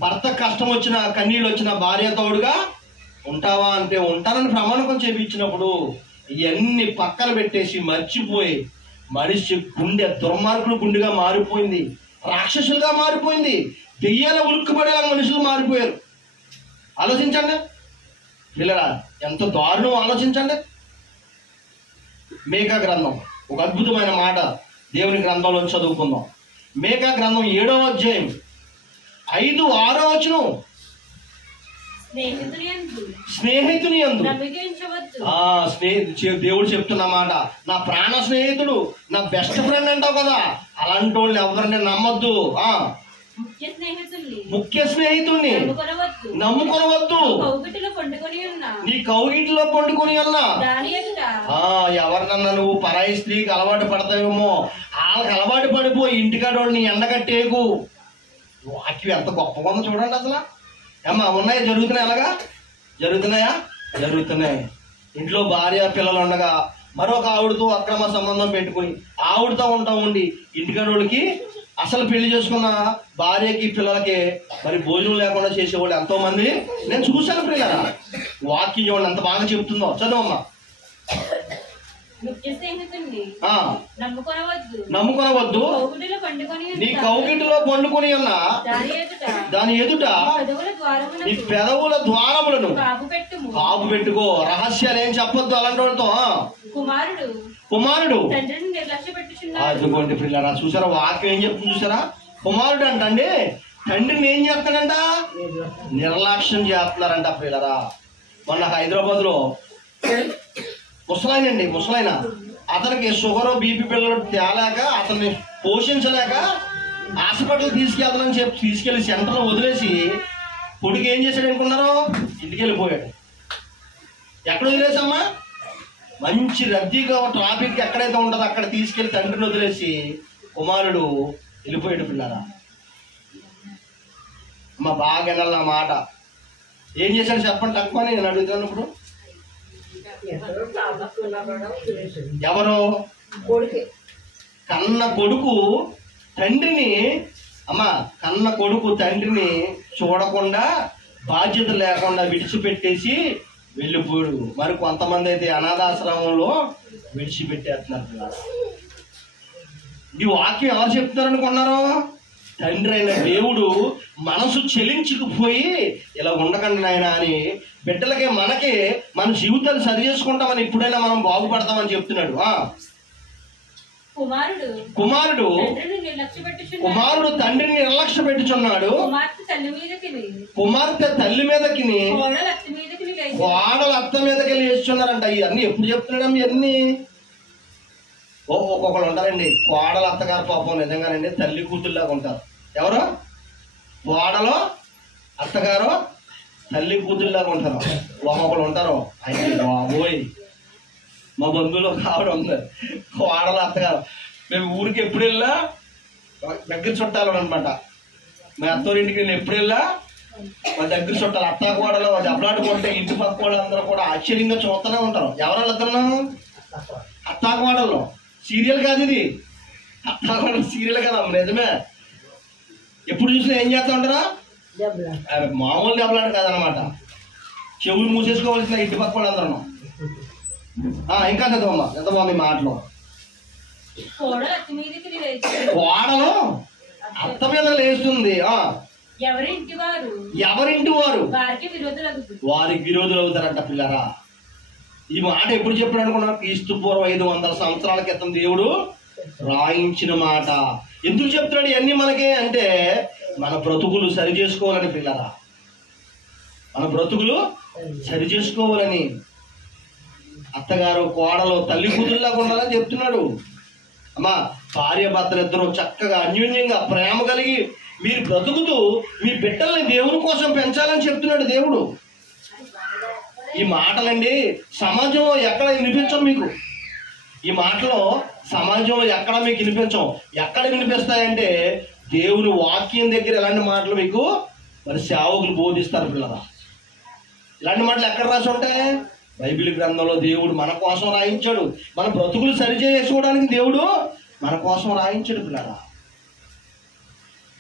భర్త కష్టం వచ్చినా కన్నీళ్ళు వచ్చినా భార్య తోడుగా ఉంటావా అంటే ఉంటానని ప్రమాణకం చేయించినప్పుడు ఇవన్నీ పక్కన పెట్టేసి మర్చిపోయి మనిషి గుండె దుర్మార్గుడు గుండెగా మారిపోయింది, రాక్షసులుగా మారిపోయింది, దెయ్యాల ఉలుక్కుపడేలా మనుషులు మారిపోయారు. ఆలోచించండి పిల్లరా, ఎంత దారుణం ఆలోచించండి. మేకా గ్రంథం ఒక అద్భుతమైన మాట దేవుని గ్రంథంలో చదువుకుందాం. మేకా గ్రంథం 7వ అధ్యాయం 5, 6 వచనం. స్నేహితుని యందు దేవుడు చెప్తున్న మాట, నా ప్రాణ స్నేహితుడు, నా బెస్ట్ ఫ్రెండ్ అంటావు కదా, అలాంటి వాళ్ళు ఎవరిని నమ్మొద్దు. ముఖ్య స్నేహితుడిని నమ్ముకొనవద్దు. నీ కౌగిటిలో పండుకొని ఉన్నా ఎవరినన్నా నువ్వు పరాయి స్త్రీకి అలవాటు పడతావేమో, వాళ్ళకి అలవాటు పడిపో ఇంటికాడ వాళ్ళని ఎండగట్టేకు. వాక్యం ఎంత గొప్పగా ఉందో చూడండి. అసలు ఏమ్మా ఉన్నాయా? జరుగుతున్నాయి. అలాగా జరుగుతున్నాయా? జరుగుతున్నాయి. ఇంట్లో భార్య పిల్లలు ఉండగా మరొక ఆవిడతో అక్రమ సంబంధం పెట్టుకుని ఆవిడతో ఉండి ఇంటికాడ వాళ్ళకి అసలు పెళ్లి చేసుకున్న భార్యకి పిల్లలకి మరి భోజనం లేకుండా చేసేవాళ్ళు ఎంతో మంది నేను చూశాను. ప్రియులారా, వాక్యం చూడండి ఎంత బాగా చెప్తుందో. చదవమ్మా. నమ్ముకొనవద్దు. నీ కౌగిటిలో పండుకొని ఉన్న దాని ఎదుట నీ పెదవుల ద్వారములను కాపు పెట్టుకో. రహస్యాలు ఏం చెప్పొద్దు అలాంటి వాళ్ళతో. కుమారుడు అదిగోండి పిల్లరా, చూసారా వాక్యం ఏం చెప్తుంది చూసారా? కుమారుడు అంటండి తండ్రిని ఏం చేస్తాడంట? నిర్లక్ష్యం చేస్తున్నారంట పిల్లరా. మొన్న హైదరాబాద్ లో ముసలాయన అతనికి షుగర్ బీపీ పిల్లలు తేలేక అతన్ని పోషించలేక హాస్పిటల్ తీసుకెళ్తానని చెప్పి తీసుకెళ్లి సెంటర్లో వదిలేసి కొడుకు ఏం చేశాడు అనుకున్నారు? ఇంటికి వెళ్ళిపోయాడు. ఎక్కడ వదిలేసమ్మా? మంచి రద్దీగా ట్రాఫిక్ ఎక్కడైతే ఉంటుందో అక్కడ తీసుకెళ్లి తండ్రిని వదిలేసి కుమారుడు వెళ్ళిపోయాడు. పిల్లరా అమ్మ బాగా వినాలి నా మాట. ఏం చేశాడు చెప్పండి తక్కువ నేను అడుగుతాను. ఇప్పుడు ఎవరు? కన్న కొడుకు తండ్రిని, అమ్మా కన్న కొడుకు తండ్రిని చూడకుండా బాధ్యత లేకుండా విడిచిపెట్టేసి వెళ్ళిపోయాడు. మరి కొంతమంది అయితే అనాథాశ్రమంలో విడిచిపెట్టేస్తున్నారు. ఈ వాక్యం ఎవరు చెప్తున్నారు అనుకున్నారు? తండ్రి అయిన దేవుడు మనసు చెలించుకుపోయి ఇలా ఉండకండి నాయన అని బిడ్డలకి మనకి మన జీవితాలు సరి చేసుకుంటామని ఇప్పుడైనా మనం బాగుపడతామని చెప్తున్నాడు. కుమారుడు తండ్రిని నిర్లక్ష్య పెట్టుచున్నాడు. కుమార్తె తల్లి మీదకి కోడలు అత్త మీదకి వేస్తున్నారంట. ఇవన్నీ ఎప్పుడు చెప్తున్నాడు? ఇవన్నీ ఒక్కొక్కరు ఉంటారండి కోడల అత్తగారు పాపం నిజంగానండి తల్లి కూతురులాగా ఉంటారు. ఎవరు? కోడలో అత్తగారు తల్లి కూతురులాగా ఉంటారు. ఒక్కొక్కరు ఉంటారు అయితే బాబోయ్ మా బంధువులు ఆవిడ ఉంది కోడల అత్తగారు. మేము ఊరికి ఎప్పుడు వెళ్ళా దగ్గర చుట్టాలు అనమాట. మా అత్తోరింటికి నేను ఎప్పుడు వెళ్ళా మా దగ్గర చుట్టాలు అత్తా కోడలు దెబ్బలాడుకుంటే ఇంటి పక్క వాళ్ళు అందరూ కూడా ఆశ్చర్యంగా చూస్తూనే ఉంటారు. ఎవరు వెళ్తున్నాం? అత్తా కోడలు సీరియల్ కాదు ఇది. అత్తా కోడలు సీరియల్ కదా నిజమే. ఎప్పుడు చూసినా ఏం చేస్తా ఉంటారా? మామూలు దెబ్బలాట కాదనమాట. చెవులు మూసేసుకోవాల్సిన ఇంటి పక్క వాళ్ళు అందరూ. ఇంకా చదవమ్మా ఎంత బాగుంది మాటలు. కోడలు అత్త మీద లేస్తుంది. ఎవరింటి వారు వారికి విరోధులు అవుతారంట పిల్లరా. ఈ మాట ఎప్పుడు చెప్పాడు అనుకున్నారు? క్రీస్తు పూర్వం 500 సంవత్సరాల క్రితం దేవుడు రాయించిన మాట. ఎందుకు చెప్తున్నాడు ఇవన్నీ మనకి అంటే మన బ్రతుకులు సరి చేసుకోవాలని పిల్లరా. మన బ్రతుకులు సరి చేసుకోవాలని. అత్తగారు కోడలు తల్లి కూతురులాగా ఉండాలని చెప్తున్నాడు. అమ్మా భార్య భర్తలు ఇద్దరు చక్కగా అన్యోన్యంగా ప్రేమ కలిగి మీరు బ్రతుకుతూ మీ బిడ్డల్ని దేవుని కోసం పెంచాలని చెప్తున్నాడు దేవుడు. ఈ మాటలండి సమాజంలో ఎక్కడ వినిపించం మీకు. ఈ మాటలో సమాజంలో ఎక్కడ మీకు వినిపించం. ఎక్కడ వినిపిస్తాయంటే దేవుని వాక్యం దగ్గర ఇలాంటి మాటలు మీకు మరి సేవకులు బోధిస్తారు పిల్లరా. ఇలాంటి మాటలు ఎక్కడ రాసి ఉంటాయి? బైబిల్ గ్రంథంలో దేవుడు మన కోసం రాయించాడు. మన బ్రతుకులు సరిచేసుకోవడానికి దేవుడు మన కోసం రాయించాడు పిల్లరా.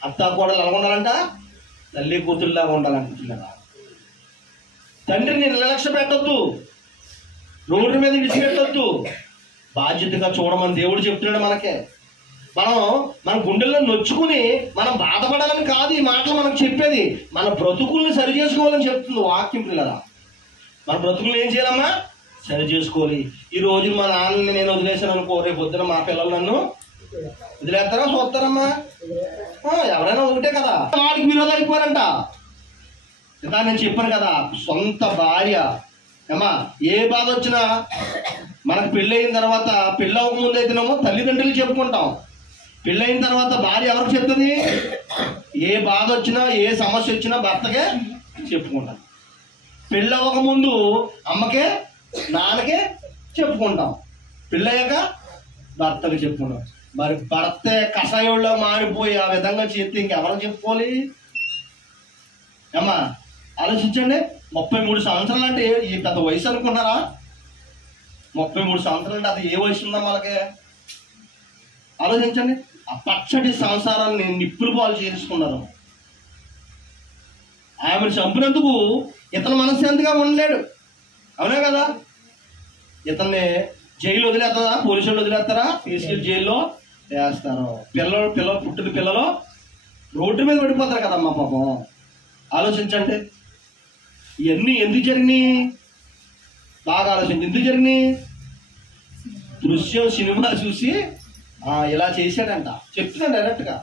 అత్తా కోడలు ఎలా ఉండాలంట? తల్లి కూతురులాగా ఉండాలంట పిల్లరా. తండ్రిని నిర్లక్ష్య పెట్టద్దు, రోడ్డు మీద విడిచిపెట్టద్దు, బాధ్యతగా చూడమని దేవుడు చెప్తున్నాడు మనకే. మన గుండెల్లో నొచ్చుకుని మనం బాధపడాలని కాదు ఈ మాటలు మనకు చెప్పేది. మన బ్రతుకుల్ని సరి చేసుకోవాలని చెప్తుంది వాక్యం పిల్లరా. మన బ్రతుకులు ఏం చేయాలమ్మా? సరి చేసుకోవాలి. ఈ రోజు మా నాన్నని నేను వదిలేసాను అనుకో, రేపు పొద్దున మా పిల్లలు నన్ను వదిలేస్తారా చూస్తారమ్మా? ఎవరైనా ఒకటే కదా. వాడికి విరోధం అయిపోయారంట. ఇంకా నేను చెప్పాను కదా, సొంత భార్య ఏమా ఏ బాధ వచ్చినా మనకు పెళ్ళయిన తర్వాత, పెళ్ళి అవ్వక ముందు అయితేనేమో తల్లిదండ్రులు చెప్పుకుంటాం. పెళ్ళయిన తర్వాత భార్య ఎవరికి చెప్తుంది? ఏ బాధ వచ్చినా ఏ సమస్య వచ్చినా భర్తకే చెప్పుకుంటాం. పెళ్ళి అవ్వక ముందు అమ్మకే నాన్నకే చెప్పుకుంటాం, పెళ్ళయ్యాక భర్తకు చెప్పుకుంటాం. మరి భర్త కషాయంలో మారిపోయి ఆ విధంగా చేస్తే ఇంకెవరు చెప్పుకోవాలి? అమ్మా ఆలోచించండి. 33 సంవత్సరాలు అంటే ఈ పెద్ద వయసు అనుకున్నారా? 33 సంవత్సరాలు అంటే అది ఏ వయసు ఉందా వాళ్ళకి? ఆలోచించండి. ఆ పచ్చటి సంసారాన్ని నిప్పులు పాలు చేసుకున్నారు. ఆమెను చంపినందుకు ఇతను మనశ్శాంతిగా ఉండలేడు, అవునా కదా? ఇతన్ని జైలు వదిలేస్తారా? పోలీసులు వదిలేస్తారా? తీసుకెళ్ళి జైల్లో వేస్తారు. పిల్లలు పుట్టిన పిల్లలు రోడ్డు మీద పడిపోతారు కదమ్మా పాపం. ఆలోచించండి. ఇవన్నీ ఎందుకు జరిగినాయి? బాగా ఆలోచించి ఎందుకు జరిగినాయి? దృశ్యం సినిమా చూసి ఇలా చేశాడంట చెప్తున్నాను డైరెక్ట్గా.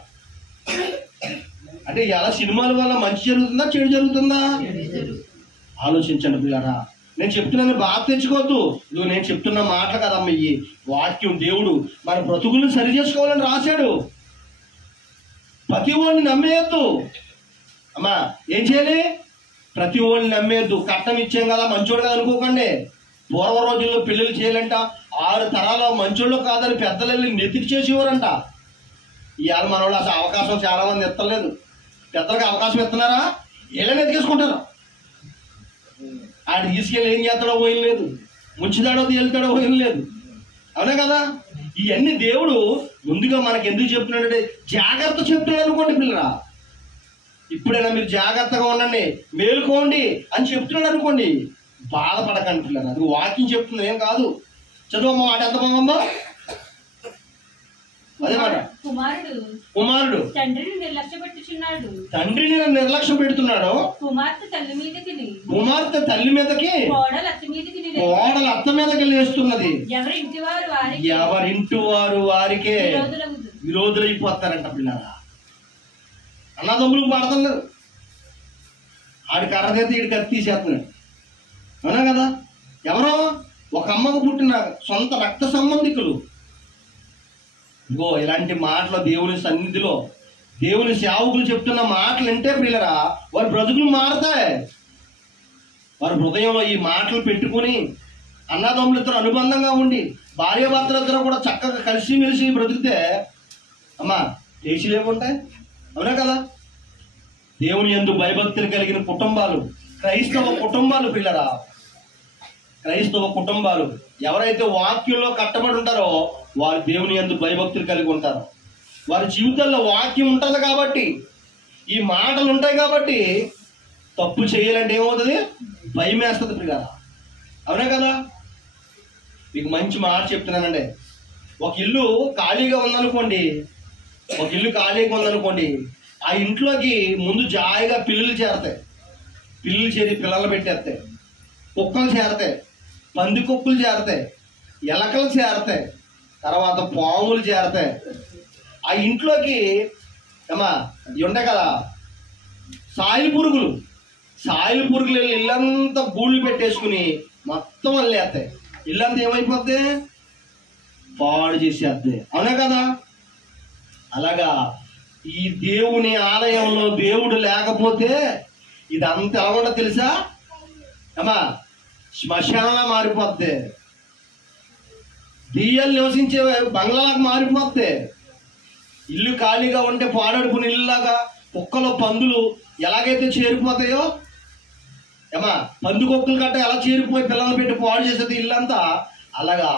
అంటే ఇలా సినిమాల వల్ల మంచి జరుగుతుందా చెడు జరుగుతుందా? ఆలోచించండి పిల్లరా. నేను చెప్తున్నాను బాధ తెచ్చుకోవద్దు. ఇదిగో నేను చెప్తున్న మాటలు కదమ్మ, ఈ వాక్యం దేవుడు మన బ్రతుకులను సరి చేసుకోవాలని రాశాడు. ప్రతి ఓడిని నమ్మేయద్దు అమ్మా. ఏం చేయాలి? ప్రతి ఓడిని నమ్మేయద్దు. కట్నం ఇచ్చాం కదా మంచోడు కదా అనుకోకండి. పూర్వ రోజుల్లో పెళ్ళిళ్ళు చేయాలంట 6 తరాల మంచోళ్ళు కాదని పెద్దలు వెళ్ళి నెతికి చేసేవారంట. ఇవాళ మన వాళ్ళు అసలు అవకాశం చాలా మంది ఎత్తలేదు. పెద్దలకు అవకాశం ఇస్తున్నారా? వీళ్ళని ఎతికేసుకుంటారు. ఆడు తీసుకెళ్ళి ఏం చేస్తాడో పోయిన లేదు, ముంచుతాడో తేలుతాడో పోయిన లేదు, అవునా కదా? ఇవన్నీ దేవుడు ముందుగా మనకి ఎందుకు చెప్తున్నాడంటే జాగ్రత్త చెప్తున్నాడు అనుకోండి పిల్లరా. ఇప్పుడైనా మీరు జాగ్రత్తగా ఉండండి, మేలుకోండి అని చెప్తున్నాడు అనుకోండి, బాధపడకండి పిల్లరా. అది వాకింగ్ చెప్తుంది, ఏం కాదు. చదువు మాట ఎంత బాగుందో అదే మాట. కుమారుడు తండ్రిని నిర్లక్ష్యం పెడుతున్నాడు. కుమార్తె తల్లి మీదకి కోడలు అత్త మీదకి లేస్తున్నది. ఎవరింటి వారు వారికే విరోధులైపోతారంట పిల్లరా. అన్నదమ్ములకు పడుతున్నారు. ఆడి కర్ర చేతి ఈడి కత్తి తీసేస్తున్నాడు, అవునా కదా? ఎవరో ఒక అమ్మకు పుట్టిన సొంత రక్త సంబంధికులు. ఇగో ఇలాంటి మాటలు దేవుని సన్నిధిలో దేవుని సేవకులు చెప్తున్న మాటలు అంటే ప్రియులరా, వారి బ్రతుకులు మారుతాయి. వారి హృదయంలో ఈ మాటలు పెట్టుకుని అన్నదమ్ములిద్దరు అనుబంధంగా ఉండి భార్యాభర్తలిద్దరూ కూడా చక్కగా కలిసిమెలిసి బ్రతికితే అమ్మా దేశీ లేకుంటాయి, అవునా కదా? దేవుని యందు భయభక్తులు కలిగిన కుటుంబాలు, క్రైస్తవ కుటుంబాలు పిల్లరా, క్రైస్తవ కుటుంబాలు ఎవరైతే వాక్యంలో కట్టబడి ఉంటారో వారు దేవుని యందు భయభక్తులు కలిగి ఉంటారు. వారి జీవితాల్లో వాక్యం ఉంటుంది కాబట్టి, ఈ మాటలు ఉంటాయి కాబట్టి తప్పు చేయాలంటే ఏమవుతుంది? భయం వేస్తుంది పిల్లరా, అవునా కదా? మీకు మంచి మాట చెప్తున్నానండి. ఒక ఇల్లు ఖాళీగా ఉందనుకోండి, ఆ ఇంట్లోకి ముందు జాయిగా పిల్లులు చేరతాయి. పిల్లులు చేరి పిల్లలు పెట్టేస్తాయి. కుక్కలు చేరతాయి, పంది కుక్కలు చేరతాయి, ఎలకలు చేరతాయి, తర్వాత పాములు చేరతాయి. ఆ ఇంట్లోకి ఏమా ఇవి ఉంటాయి కదా సాయిల్ పురుగులు వెళ్ళి ఇల్లంతా గూళ్ళు పెట్టేసుకుని మొత్తం వదిలేస్తాయి. ఇల్లంతా ఏమైపోద్ది? పాడు చేసేద్ది, అవునా కదా? అలాగా ఈ దేవుని ఆలయంలో దేవుడు లేకపోతే ఇదంతా ఎలా ఉండదు తెలుసా అమ్మా? శ్మశానంలా మారిపోద్ది. దెయ్యాలు నివసించే బంగ్లాలకు మారిపోద్ది. ఇల్లు ఖాళీగా ఉంటే పాడడుపుని ఇల్లులాగా కుక్కలు పందులు ఎలాగైతే చేరిపోతాయో ఏమా, పందు కుక్కలు గట్ట ఎలా చేరిపోయి పిల్లలు పెట్టి పాడు చేసేది ఇల్లంతా, అలాగా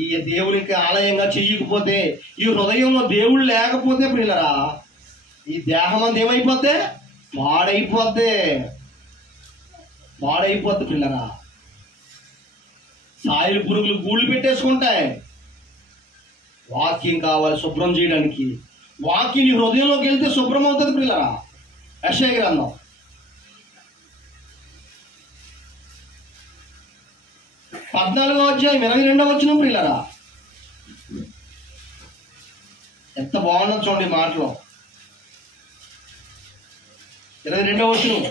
ఈ దేవునికి ఆలయంగా చెయ్యకపోతే, ఈ హృదయంలో దేవుడు లేకపోతే పిల్లరా ఈ దేహం అంతా ఏమైపోతే పాడైపోద్ది పిల్లరా. సాయిలు పురుగులు గూళ్ళు పెట్టేసుకుంటాయి. వాక్యం కావాలి శుభ్రం చేయడానికి. వాక్యం హృదయంలోకి వెళ్తే శుభ్రం అవుతుంది పిల్లరా. యెషయా గ్రంథం 14వ అధ్యాయం 22వ వచనం పిల్లరా, ఎంత బాగున్నది చూడండి మాటలో. 22వ వచనం,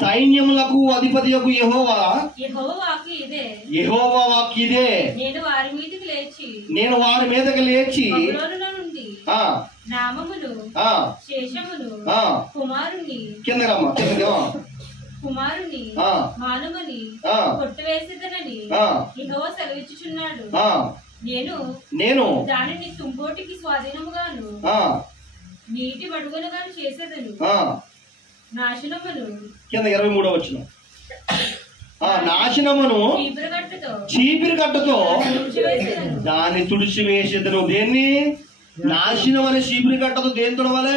సైన్యములకు అధిపతియగు యెహోవా వాక్కు ఇదే, నేను వారి మీదకి లేచి నామమును శేషమును కుమారుని మానవుని కొట్టివేసేదనని యెహోవా సెలవిచ్చుచున్నాడు. నేను దానిని తుంబోటికి స్వాధీనముగాను నీటి మడుగులుగాను చేసేదను. నాశనమును కింద 23వ వచనం, నాశనమును చీపిరి కట్టతో దాన్ని తుడిచివేసేదను. దేన్ని? నాశనం అనే చీపిరి కట్టతో దేని తుడవాలి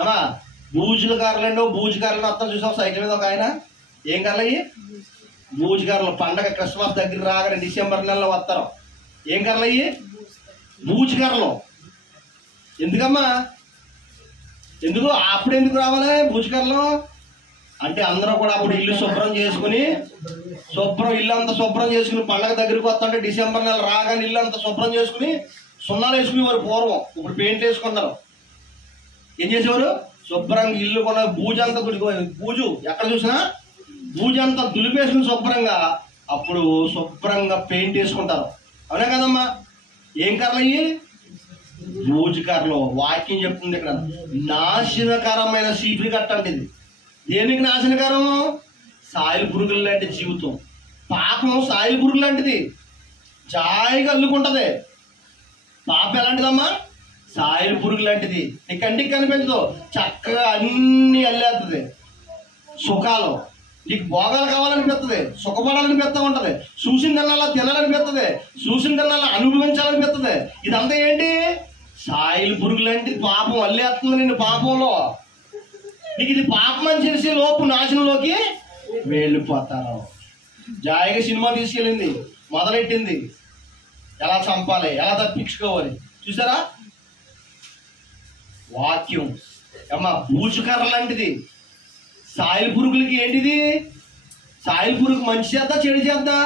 అమ్మా? బూజుల కార్లండి. బూజు కార్లను అర్థం చూసాం. సైకిల్ మీద ఒక ఆయన ఏం కార్లు అయ్యి? బూజు కార్లు. పండగ క్రిస్మస్ దగ్గర రాగానే డిసెంబర్ నెలలో వస్తారు. ఏం కార్లు అయ్యి? బూజు కార్లు. ఎందుకమ్మా? ఎందుకు అప్పుడు ఎందుకు రావాలి బూజు కార్లు అంటే? అందరూ కూడా అప్పుడు ఇల్లు శుభ్రం చేసుకుని ఇల్లు అంతా శుభ్రం చేసుకుని పండగ దగ్గరికి వస్తుంటే డిసెంబర్ నెల రాగానే ఇల్లు అంతా శుభ్రం చేసుకుని సున్నాలు వేసుకునేవారు పూర్వం. ఇప్పుడు పెయింట్ వేసుకున్నారు. ఏం చేసేవారు? శుభ్రంగా ఇల్లు కొన్న బూజు అంతా బూజు ఎక్కడ చూసినా బూజు అంతా దులిపేసుకుని శుభ్రంగా అప్పుడు శుభ్రంగా పెయింట్ వేసుకుంటారు. అవునా కదమ్మా? ఏం కర్రలు అయ్యి? బూజు కర్రలు. వాక్యం చెప్తుంది ఇక్కడ నాశనకరమైన చీపిరి కట్ట అంటే ఇది. దేనికి నాశనకరం? సాయిల్ పురుగులు లాంటి జీవితం. పాపం సాయిల్ పురుగు లాంటిది, జాయిగా అల్లుకుంటది. పాపం ఎలాంటిదమ్మా? సాయిల్ పురుగు లాంటిది. నీ కంటికి కనిపించదు, చక్కగా అన్ని అల్లేస్తుంది. సుఖాలు నీకు భోగాలు కావాలనిపిస్తుంది, సుఖపడాలనిపిస్తూ ఉంటది, చూసిందల్లా తినాలనిపిస్తుంది, చూసిందల్లా అనుభవించాలనిపిస్తుంది. ఇదంతా ఏంటి? సాయిల్ పురుగు లాంటిది. పాపం అల్లేస్తుంది నిన్ను పాపంలో. నీకు ఇది పాపం అని తెలిసే లోపు నాశనంలోకి వెళ్ళిపోతారు. జాయిగా సినిమా తీసుకెళ్ళింది, మొదలెట్టింది ఎలా చంపాలి, ఎలా తప్పించుకోవాలి. చూసారా? వాక్యం అమ్మా బూజుకర్ర లాంటిది. సాయిల్ పురుగులకి ఏంటిది? సాయిల్ పురుగు మంచి చేద్దా చెడు చేద్దా?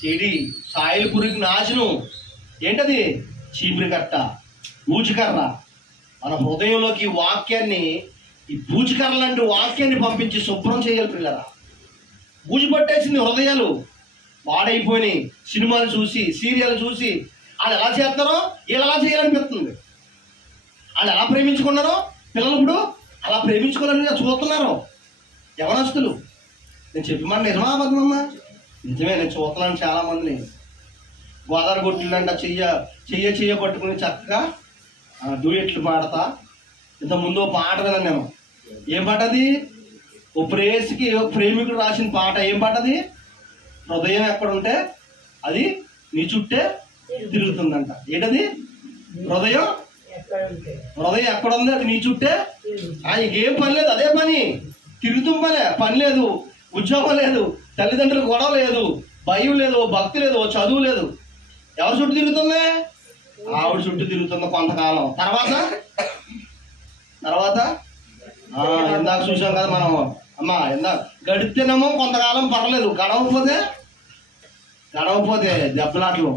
చెడి. సాయిల్ పురుగు నాశనం. ఏంటది? చీపురి కట్ట, బూజుకర్ర. మన హృదయంలోకి వాక్యాన్ని, ఈ బూజుకర్ర లాంటి వాక్యాన్ని పంపించి శుభ్రం చేయాలి పిల్లరా. బూజు పట్టేసింది హృదయాలు, పాడైపోయినాయి. సినిమాలు చూసి సీరియల్ చూసి వాళ్ళు ఎలా చేస్తారో వీళ్ళు ఎలా చేయాలనిపిస్తుంది. వాళ్ళు ఎలా ప్రేమించుకున్నారో పిల్లలు ఇప్పుడు అలా ప్రేమించుకోవాలని చూస్తున్నారు యవనస్తులు. నేను చెప్పి మాట నిజమా అబద్ధమమ్మా? నిజమే. నేను చూస్తున్నాను చాలా మందిని. గోదావరి గొట్టిలంట చెయ్య పట్టుకుని చక్కగా డూయెట్లు పాడతా. ఇంతకుముందు ఓ పాట విన్నాను నేను. ఏం పాట అది? ఓ ప్రేయసికి ప్రేమికుడు రాసిన పాట. ఏం పాట అది? హృదయం ఎక్కడుంటే అది నీ చుట్టే తిరుగుతుందంట. ఏంటది? హృదయం ఎక్కడుంది అది నీ చుట్టే. ఇంకేం పని లేదు, అదే పని. తిరుగుతుం పని లేదు, ఉద్యోగం లేదు, తల్లిదండ్రులకు గొడవ లేదు, భయం లేదు, భక్తి లేదు, చదువు లేదు. ఎవరి చుట్టూ తిరుగుతుంది? ఆవిడ చుట్టూ తిరుగుతుంది కొంతకాలం. తర్వాత ఇందాక చూసాం కదా మనం. అమ్మా ఇందాక గడితేనేమో కొంతకాలం పర్లేదు, గడవపోతే దెబ్బలాట్లు.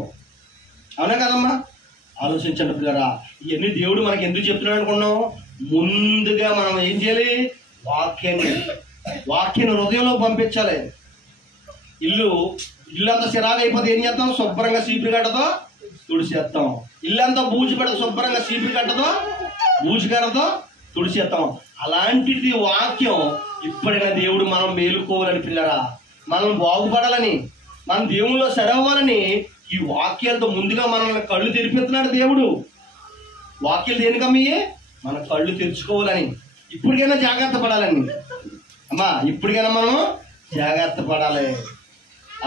అవునా కదమ్మా? ఆలోచించండి పిల్లరా. ఇవన్నీ దేవుడు మనకి ఎందుకు చెప్తున్నాడు అనుకున్నాం? ముందుగా మనం ఏం చేయాలి? వాక్యాన్ని హృదయంలో పంపించాలి. ఇల్లు అంతా చిరాగా అయిపోతే ఏం చేస్తాం? శుభ్రంగా చీపిరి గడ్డతో తుడిచేస్తాం. ఇల్లంతా బూజు పెడతా శుభ్రంగా చీపిరి గడ్డతో బూజుకర్రతో తుడిచేస్తాం. అలాంటిది వాక్యం. ఇప్పుడైనా దేవుడు మనం మేలుకోవాలని పిల్లరా, మనం బాగుపడాలని, మన దేవుల్లో సరవ్వాలని ఈ వాక్యాలతో ముందుగా మనల్ని కళ్ళు తెరిపిస్తున్నాడు దేవుడు. వాక్యాలు దేనికమ్మయ్యే? మన కళ్ళు తెరుచుకోవాలని. ఇప్పటికైనా జాగ్రత్త పడాలని అమ్మా. ఇప్పటికైనా మనం జాగ్రత్త పడాలి.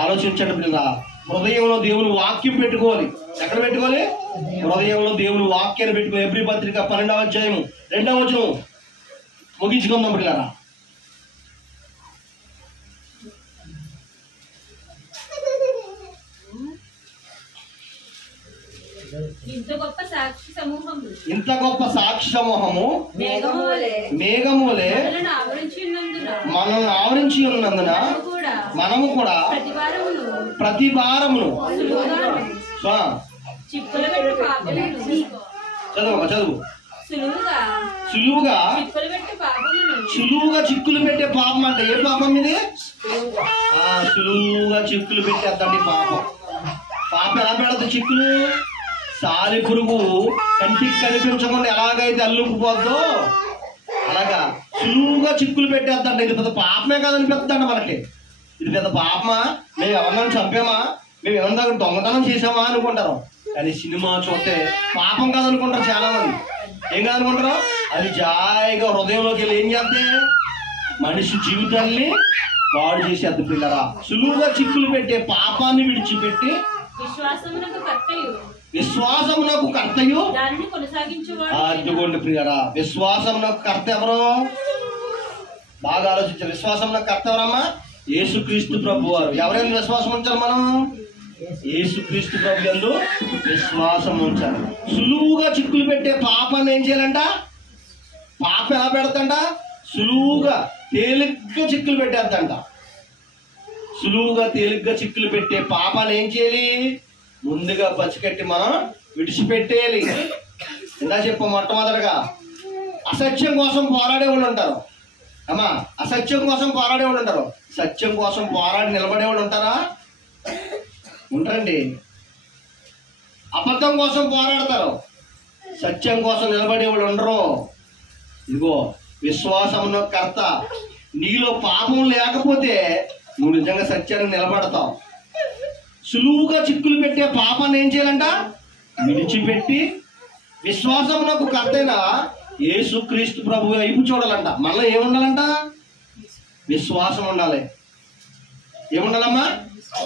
ఆలోచించండి పిల్లరా. హృదయంలో దేవుని వాక్యం పెట్టుకోవాలి. ఎక్కడ పెట్టుకోవాలి? హృదయంలో దేవుని వాక్యాన్ని పెట్టుకోవాలి. ఎబ్రీ పత్రిక 12వ అధ్యాయము 2వ వచనం ముగించుకుందాం పిల్లరా. ఇంత గొప్ప సాక్షి సమూహము మేఘము వలె మనల్ని ఆవరించి ఉన్నందున మనము కూడా ప్రతి వారమును చదువు సులువుగా చిక్కులు పెట్టే పాపం అంటే ఏ పాపం ఇది? సులువుగా చిక్కులు పెట్టేద్దండి పాపం. పాపం ఎలా పెడతా చిక్కులు? సాలి పురుగు కంటికి కనిపించకుండా ఎలాగైతే అల్లుకుపోద్దో అలాగా సులువుగా చిక్కులు పెట్టేద్దంట. ఇది పెద్ద పాపమే కాదనిపిస్తుందంట మనకి. ఇది పెద్ద పాపమా, మేము ఎవరినైనా చంపామా, మేము ఏమన్నా దొంగతనం చేసామా అనుకుంటారు. కానీ సినిమా చూస్తే పాపం కాదనుకుంటారు చాలా మంది. ఏం కాదనుకుంటారు? అది జాయిగా హృదయంలోకి వెళ్ళి ఏం చేస్తే మనిషి జీవితాన్ని పాడు చేసేద్దు పిల్లరా. సులువుగా చిక్కులు పెట్టే పాపాన్ని విడిచిపెట్టి విశ్వాసమునకు కర్తయు. అదిగోండి ప్రియరా, విశ్వాసమునకు కర్త ఎవరు? బాగా ఆలోచించారు. విశ్వాసమునకు కర్త ఎవరమ్మా? యేసుక్రీస్తు ప్రభు వారు. ఎవరైనా విశ్వాసం ఉంచాలి మనం? యేసుక్రీస్తు ప్రభు యందు విశ్వాసం ఉంచాలి. సులువుగా చిక్కులు పెట్టే పాపాన్ని ఏం చేయాలంట? పాపం ఎలా పెడతంట? సులువుగా తేలిగ్గా చిక్కులు పెట్టేద్దంట. సులువుగా తేలిగ్గా చిక్కులు పెట్టే పాపాన్ని ఏం చేయాలి? ముందుగా పచ్చికట్టి మనం విడిచిపెట్టేయాలి. ఇందా చెప్ప మొట్టమొదటిగా అసత్యం కోసం పోరాడే వాళ్ళు ఉంటారు అమ్మా. అసత్యం కోసం పోరాడే వాళ్ళు ఉంటారు. సత్యం కోసం పోరాడి నిలబడే వాళ్ళు ఉంటారా? ఉంటారండి. అబద్ధం కోసం పోరాడతారు, సత్యం కోసం నిలబడే వాళ్ళు ఉండరు. ఇదిగో విశ్వాసమున కర్త. నీలో పాపం లేకపోతే నువ్వు నిజంగా సత్యాన్ని నిలబడతావు. సులువుగా చిక్కులు పెట్టే పాపాన్ని ఏం చేయాలంట? విడిచిపెట్టి విశ్వాసమునకు కర్తైన యేసుక్రీస్తు ప్రభు వైపు చూడాలంట. మళ్ళీ ఏముండాలంట? విశ్వాసం ఉండాలి. ఏముండాలమ్మా?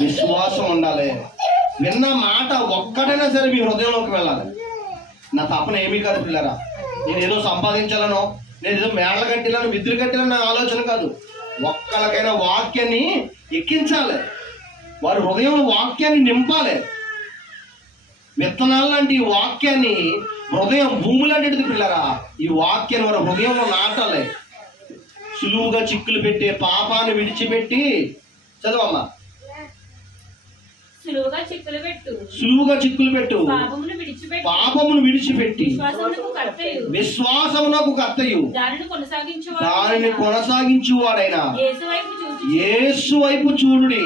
విశ్వాసం ఉండాలి. విన్న మాట ఒక్కటైనా సరే మీ హృదయంలోకి వెళ్ళాలి. నా తపన ఏమీ కాదు పిల్లరా. నేను ఏదో సంపాదించాలనో, నేను ఏదో మేళ్ళ కట్టిలను మిద్దులు కట్టిన నా ఆలోచన కాదు. ఒక్కరికైనా వాక్యాన్ని ఎక్కించాలి. వారి హృదయంలో వాక్యాన్ని నింపాలి. విత్తనాలు లాంటి ఈ వాక్యాన్ని, హృదయం భూమి లాంటిది పిల్లరా, ఈ వాక్యాన్ని వారి హృదయంలో నాటాలి. సులువుగా చిక్కులు పెట్టే పాపాన్ని విడిచిపెట్టి చదవమ్మా. సులువుగా చిక్కులు పెట్టు పాపమును విడిచిపెట్టి విశ్వాసమునకు కర్తయు దానిని కొనసాగించువాడైనా యేసు వైపు చూడుడి.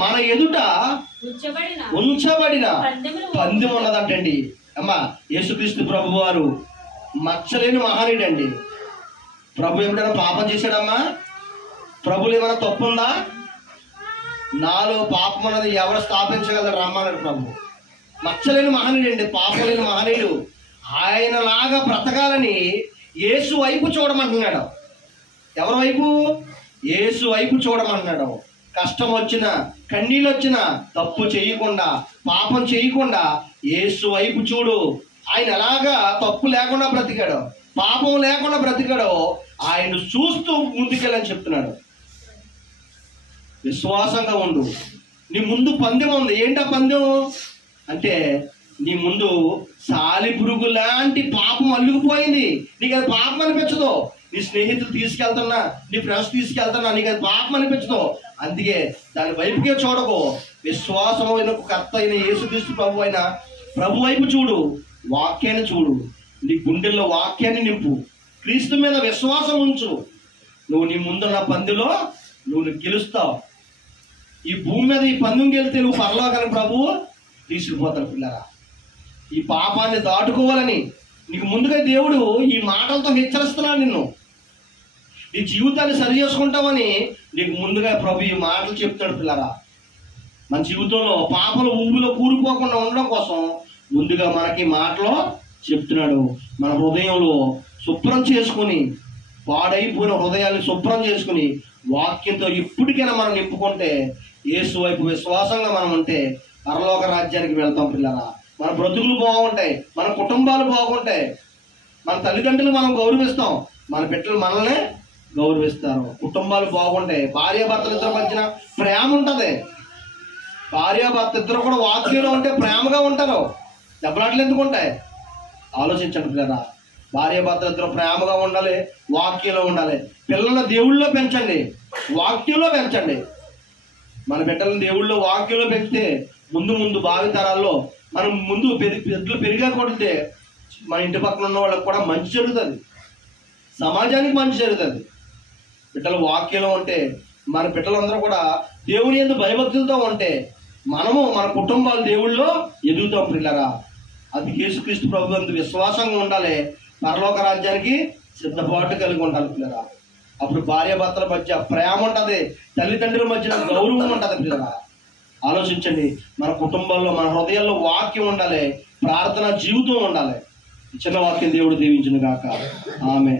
మన ఎదుట ఉంచబడిన పందెం ఉన్నదంటండి అమ్మా. యేసుక్రీస్తు ప్రభు వారు మచ్చలేని మహానీయుడండి. ప్రభు ఏమిటైనా పాపం చేశాడమ్మా? ప్రభులు ఏమైనా తప్పు ఉందా? నాలో పాపం అన్నది ఎవరు స్థాపించగలరు? రమ్మన్నాడు ప్రభు. మచ్చలేని మహనీయుడు అండి, పాపం లేని మహనీయుడు. ఆయనలాగా బ్రతకాలని యేసు వైపు చూడమంటున్నాడు. ఎవరి వైపు? యేసు వైపు చూడమంటున్నాడు. కష్టం వచ్చినా, కన్నీళ్ళు వచ్చినా తప్పు చేయకుండా, పాపం చేయకుండా యేసు వైపు చూడు. ఆయన ఎలాగా తప్పు లేకుండా బ్రతికాడు, పాపం లేకుండా బ్రతికాడో ఆయన చూస్తూ ముందుకెళ్ళని చెప్తున్నాడు. విశ్వాసంగా ఉండు. నీ ముందు పందెం ఉంది. ఏంటా పందెం అంటే, నీ ముందు సాలి పురుగు లాంటి పాపం అల్లుకుపోయింది. నీకు అది పాపం అనిపించదు. నీ స్నేహితులు తీసుకెళ్తున్నా, నీ ఫ్రెండ్స్ తీసుకెళ్తున్నా, నీకు అది పాపం అనిపించదు. అందుకే దాని వైపుకే చూడకు. విశ్వాసమైన కర్త అయిన యేసుక్రీస్తు ప్రభు వైపు చూడు. వాక్యాన్ని చూడు. నీ గుండెల్లో వాక్యాన్ని నింపు. క్రీస్తు మీద విశ్వాసం ఉంచు. నువ్వు నీ ముందున్న పందెంలో నువ్వు గెలుస్తావు. ఈ భూమి మీద ఈ పందెం గెలితే నువ్వు పరలోకానికి ప్రభువు తీసుకుపోతాడు పిల్లరా. ఈ పాపాన్ని దాటుకోవాలని నీకు ముందుగా దేవుడు ఈ మాటలతో హెచ్చరిస్తున్నాడు నిన్ను. నీ జీవితాన్ని సరి చేసుకుంటామని నీకు ముందుగా ప్రభు ఈ మాటలు చెప్తాడు పిల్లరా. మన జీవితంలో పాపల ఊబిలో కూలిపోకుండా ఉండడం కోసం ముందుగా మనకి మాటలో చెప్తున్నాడు. మన హృదయంలో శుభ్రం చేసుకుని, పాడైపోయిన హృదయాన్ని శుభ్రం చేసుకుని వాక్యంతో ఇప్పటికైనా మనం నింపుకుంటే, యేసు వైపు విశ్వాసంగా మనం ఉంటే పరలోక రాజ్యానికి వెళ్తాం పిల్లరా. మన బ్రతుకులు బాగుంటాయి, మన కుటుంబాలు బాగుంటాయి, మన తల్లిదండ్రులు మనం గౌరవిస్తాం, మన బిడ్డలు మనల్ని గౌరవిస్తారు, కుటుంబాలు బాగుంటాయి. భార్యాభర్తలు ఇద్దరు మధ్యన ప్రేమ ఉంటుంది. భార్యాభర్త ఇద్దరు కూడా వాక్యంలో ఉంటే ప్రేమగా ఉంటారు. దెబ్బలాటలు ఎందుకు ఉంటాయి? ఆలోచించండి పిల్లరా. భార్యాభర్తలు ఇద్దరు ప్రేమగా ఉండాలి, వాక్యంలో ఉండాలి. పిల్లల దేవుళ్ళలో పెంచండి, వాక్యంలో పెంచండి. మన బిడ్డలను దేవుళ్ళో వాక్యంలో పెంచితే ముందు భావితరాల్లో మనం బిడ్డలు పెరిగా కొడితే మన ఇంటి పక్కన ఉన్న వాళ్ళకి కూడా మంచి జరుగుతుంది, సమాజానికి మంచి జరుగుతుంది. బిడ్డలు వాక్యంలో ఉంటే, మన బిడ్డలందరూ కూడా దేవుని యందు భయభక్తులతో ఉంటే మనము మన కుటుంబాలు దేవుళ్ళలో ఎదుగుతాం పిల్లరా. అది యేసుక్రీస్తు ప్రభు యందు విశ్వాసంగా ఉండాలి, పరలోక రాజ్యానికి సిద్ధపాటు కలిగి ఉండాలి పిల్లరా. అప్పుడు భార్యాభర్తల మధ్య ప్రేమ ఉంటుంది, తల్లిదండ్రుల మధ్య గౌరవం ఉంటుంది పిల్లరా. ఆలోచించండి, మన కుటుంబంలో మన హృదయాల్లో వాక్యం ఉండాలి, ప్రార్థన జీవితం ఉండాలి. చిన్న వాక్యం దేవుడు దీవించును గాక. ఆమె